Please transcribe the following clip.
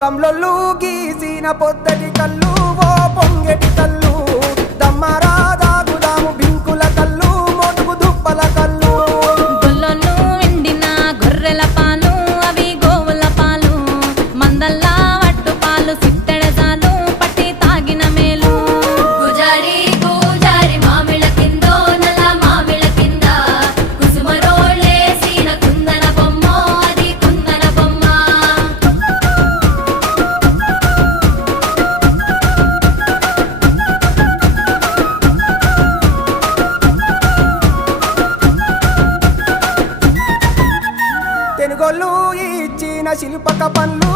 కమ్లొల్లు గీసిన పొద్దటి కళ్ళు ఓ పొంగెటి కళ్ళు దమ్మరా దాగుదాము బింకుల కళ్ళు మోటుకు దుప్పల కళ్ళు గొల్లొల్లు ఎండిన గొర్రెల పాలు అవి గోవుల పాలు మందల్లా వట్టు పాలు సిట్టెడజాలు పట్టి తాగిన మేలు గుజారి గుజారి మామిళ్ళ కిందో నల్ల మామిళ్ళ కింద కుసుమరోళ్ళేసిన కుందన బొమ్మ అది కుందన బొమ్మ తెనుగొల్లు ఇచ్చిన శిల్పక పళ్ళు